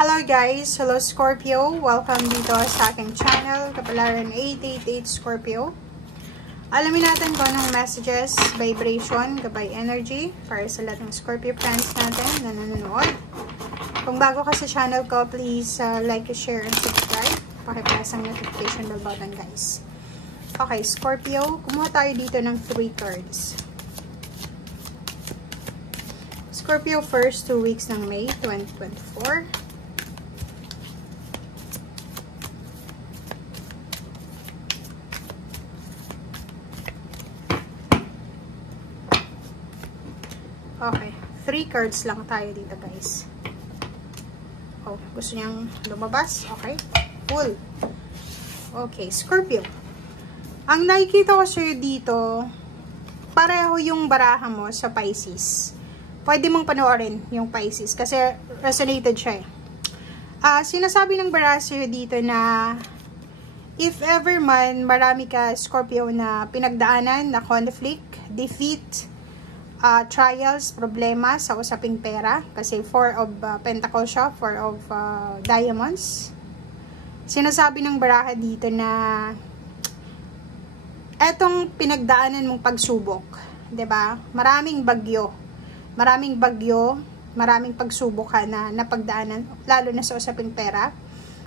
Hello guys! Hello Scorpio! Welcome dito sa aking channel, Kapalaran 888 Scorpio. Alamin natin kung anong messages, vibration, gabay energy para sa lahat ng Scorpio friends natin na nanonood. Kung bago ka sa channel ko, please like, share, and subscribe. Pakipress ang notification bell button guys. Okay, Scorpio, kumuha tayo dito ng 3 cards. Scorpio, first 2 weeks ng May 2024. Okay, 3 cards lang tayo dito guys. Oh, gusto niyang lumabas? Okay, cool. Okay, Scorpio. Ang nakikita ko sa'yo dito, pareho yung baraha mo sa Pisces. Pwede mong panoorin yung Pisces kasi resonated siya eh. Sinasabi ng baraha sa'yo dito na if ever man marami ka Scorpio na pinagdaanan na conflict, defeat, trials, problema sa usaping pera kasi 4 of Pentacles siya, 4 of Diamonds. Sinasabi ng baraha dito na etong pinagdaanan mong pagsubok, 'di ba? Maraming bagyo, maraming pagsubok ka na napagdaanan lalo na sa usaping pera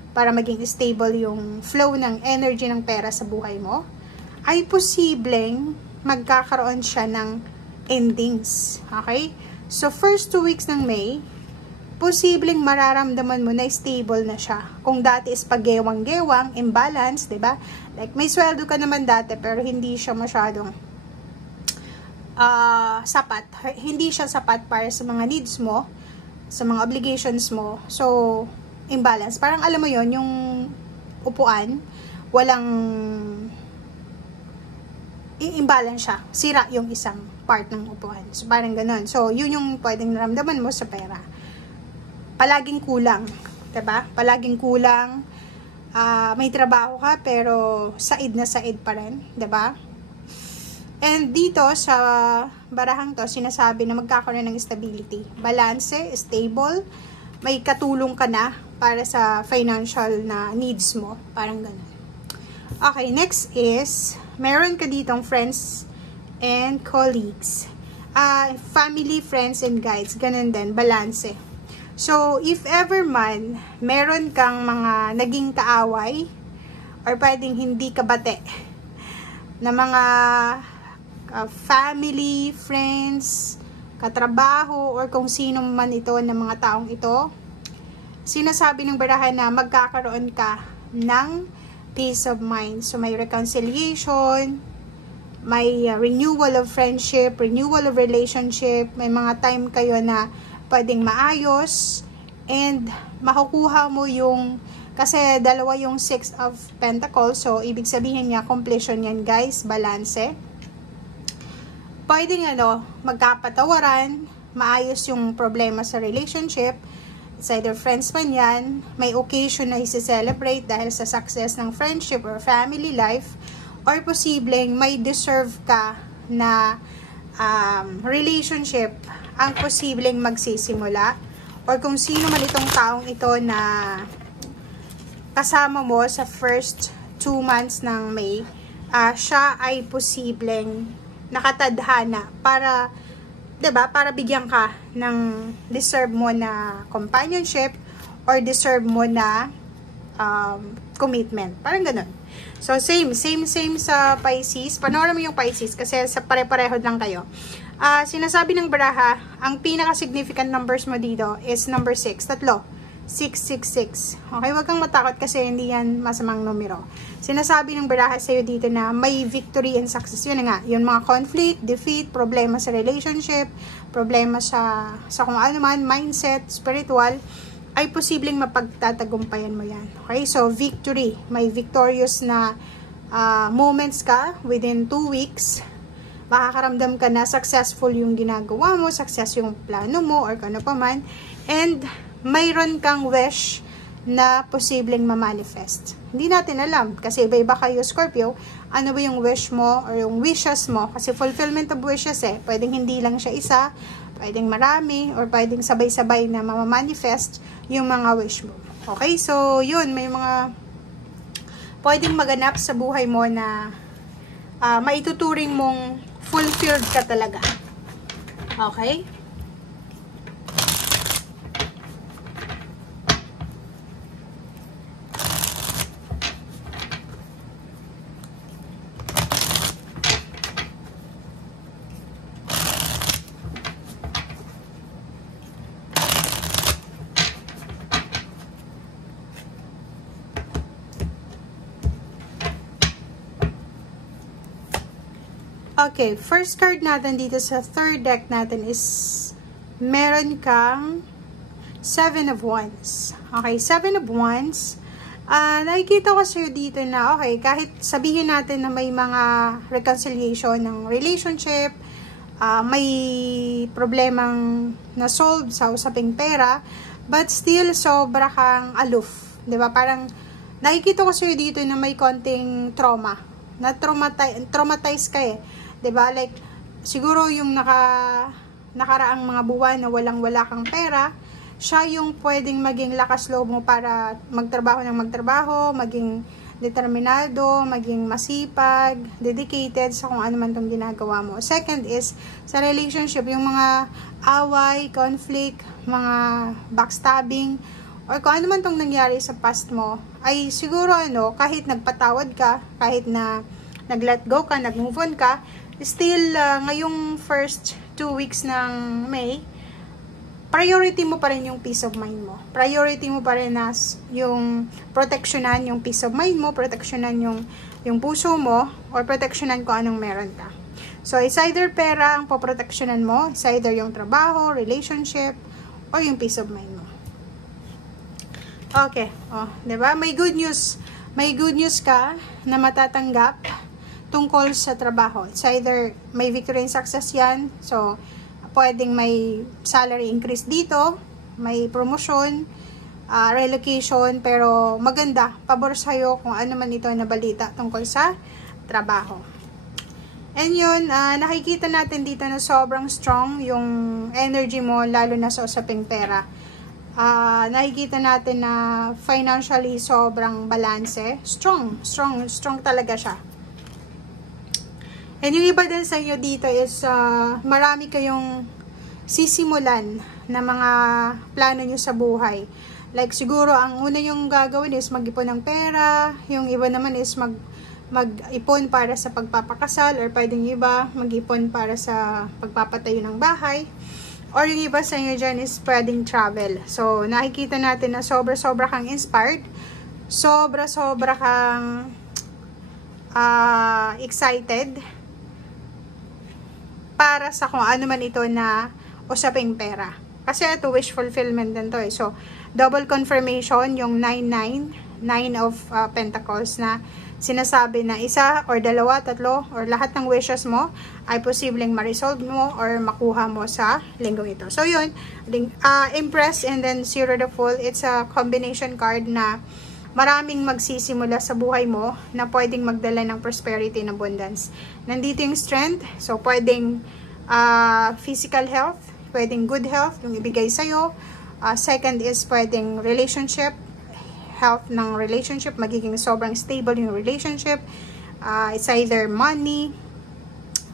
para maging stable yung flow ng energy ng pera sa buhay mo. Ay posibleng magkakaroon siya ng endings. Okay? So, first 2 weeks ng May, posibleng mararamdaman mo na stable na siya. Kung dati is pag-gewang-gewang, imbalance, diba? Like, may sweldo ka naman dati, pero hindi siya masyadong sapat. Hindi siya sapat para sa mga needs mo, sa mga obligations mo. So, imbalance. Parang alam mo yon yung upuan, walang imbalance siya. Sira yung isang part ng upuan. So, parang ganun. So, yun yung pwedeng naramdaman mo sa pera. Palaging kulang. Diba? Palaging kulang. May trabaho ka, pero said na said pa rin. Diba? And dito, sa barahang to, sinasabi na magkakaroon ng stability. Balance, stable. May katulong ka na para sa financial na needs mo. Parang ganun. Okay, next is, meron ka ditong friends and colleagues. Family, friends, and guides. Ganun din, balance. So, if ever man, meron kang mga naging kaaway or pwedeng hindi kabate na mga family, friends, katrabaho, or kung sino man ito ng mga taong ito, sinasabi ng baraha na magkakaroon ka ng peace of mind. So, may reconciliation, may renewal of friendship, renewal of relationship, may mga time kayo na pwedeng maayos, and makukuha mo yung, kasi dalawa yung 6 of Pentacles, so ibig sabihin niya, completion yan guys, balance. Pwedeng magkapatawaran, maayos yung problema sa relationship, it's either friends man yan, may occasion na isi-celebrate dahil sa success ng friendship or family life, or posibleng may deserve ka na relationship ang posibleng magsisimula, or kung sino man itong taong ito na kasama mo sa first 2 months ng May, siya ay posibleng nakatadhana para, 'di ba, para bigyan ka ng deserve mo na companionship or deserve mo na commitment. Parang ganun. So, same sa Pisces. Panoorin mo yung Pisces kasi sa pare-pareho lang kayo. Sinasabi ng baraha, ang pinaka-significant numbers mo dito is number 6. 666. Okay, wag kang matakot kasi hindi yan masamang numero. Sinasabi ng baraha sa'yo dito na may victory and success. Yun nga, yung mga conflict, defeat, problema sa relationship, problema sa kung ano man, mindset, spiritual, ay posibleng mapagtatagumpayan mo yan. Okay? So, victory. May victorious na moments ka within 2 weeks. Makakaramdam ka na successful yung ginagawa mo, success yung plano mo, or kano pa man. And, mayroon kang wish na posibleng ma-manifest. Hindi natin alam. Kasi iba-iba kayo, Scorpio. Ano ba yung wish mo or yung wishes mo? Kasi fulfillment of wishes Pwedeng hindi lang siya isa. pwedeng marami, or pwedeng sabay-sabay na mamamanifest yung mga wish mo. Okay, so yun, may mga pwedeng maganap sa buhay mo na maituturing mong fulfilled ka talaga. Okay? Okay, first card natin dito sa third deck natin is meron kang 7 of Wands. Okay, 7 of Wands. Nakikita ko sa'yo dito na, okay, kahit sabihin natin na may mga reconciliation ng relationship, may problemang na-solve sa usaping pera, but still, sobra kang aloof. Diba? Parang, nakikita ko sa'yo dito na may konting trauma. Na-traumatize ka eh. Diba? Like, siguro yung nakaraang mga buwan na walang-wala kang pera, siya yung pwedeng maging lakas loob mo para magtrabaho ng magtrabaho, maging determinado, maging masipag, dedicated sa kung ano man tong ginagawa mo. Second is, sa relationship, yung mga away, conflict, mga backstabbing, or kung ano man tong nangyari sa past mo, ay siguro kahit nagpatawad ka, kahit na nag-let go ka, nag-move on ka, still, ngayong first 2 weeks ng May, priority mo pa rin yung peace of mind mo. Priority mo pa rin yung proteksyonan yung peace of mind mo, proteksyonan yung puso mo, or proteksyonan kung anong meron ka. So, it's either pera ang poproteksyonan mo, it's either yung trabaho, relationship, or yung peace of mind mo. Okay. Diba? May good news ka na matatanggap tungkol sa trabaho. It's either may victory and success yan. So, pwedeng may salary increase dito, may promotion, relocation, pero maganda, pabor sa'yo kung ano man ito na balita tungkol sa trabaho. And yun, nakikita natin dito na sobrang strong yung energy mo, lalo na sa usaping pera. Nakikita natin na financially sobrang balanse. Strong talaga siya. And yung iba din sa inyo dito is marami kayong sisimulan na mga plano nyo sa buhay. Like siguro ang una yung gagawin is mag-ipon ng pera, yung iba naman is mag-ipon para sa pagpapakasal, or pwedeng iba mag-ipon para sa pagpapatayo ng bahay, or yung iba sa inyo dyan is pwedeng travel. So nakikita natin na sobra-sobra kang inspired, sobra-sobra kang excited para sa kung ano man ito na usaping pera. Kasi ito, wish fulfillment din to eh. So, double confirmation, yung 9 of Pentacles na sinasabi na isa or dalawa, tatlo, or lahat ng wishes mo ay posibleng ma-resolve mo or makuha mo sa linggong ito. So, yun, Empress and then Zero the Fool, it's a combination card na maraming magsisimula sa buhay mo na pwedeng magdala ng prosperity and abundance. Nandito yung strength, so pwedeng physical health, pwedeng good health, yung ibigay sa'yo. Second is pwedeng relationship, health ng relationship, magiging sobrang stable yung relationship. It's either money,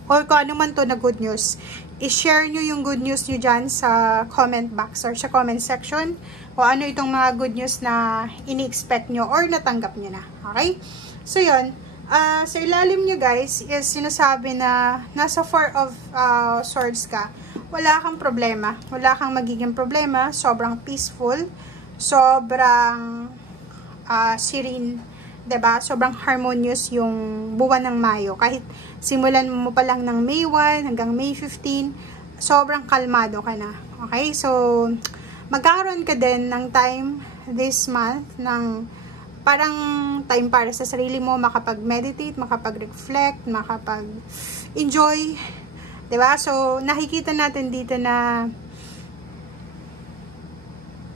or kung ano man to na good news. I-share nyo yung good news nyo dyan sa comment box or sa comment section. O ano itong mga good news na ini-expect nyo or natanggap nyo na. Okay? So, yun. Sa ilalim nyo guys, is sinasabi na nasa 4 of Swords ka. Wala kang problema. Wala kang magiging problema. Sobrang peaceful. Sobrang serene. Diba? Sobrang harmonious yung buwan ng Mayo. Kahit simulan mo pa lang ng May 1 hanggang May 15, sobrang kalmado ka na. Okay? So, magkakaroon ka din ng time this month, ng parang time para sa sarili mo, makapag-meditate, makapag-reflect, makapag-enjoy. Diba? So, nakikita natin dito na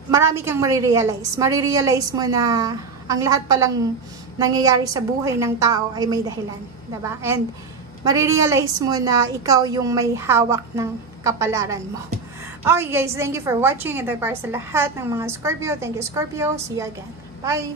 marami kang marirealize. Marirealize mo na ang lahat palang nangyayari sa buhay ng tao ay may dahilan. Diba? And marirealize mo na ikaw yung may hawak ng kapalaran mo. Okay guys, thank you for watching. Ito ay para sa lahat ng mga Scorpio. Thank you Scorpio. See you again. Bye!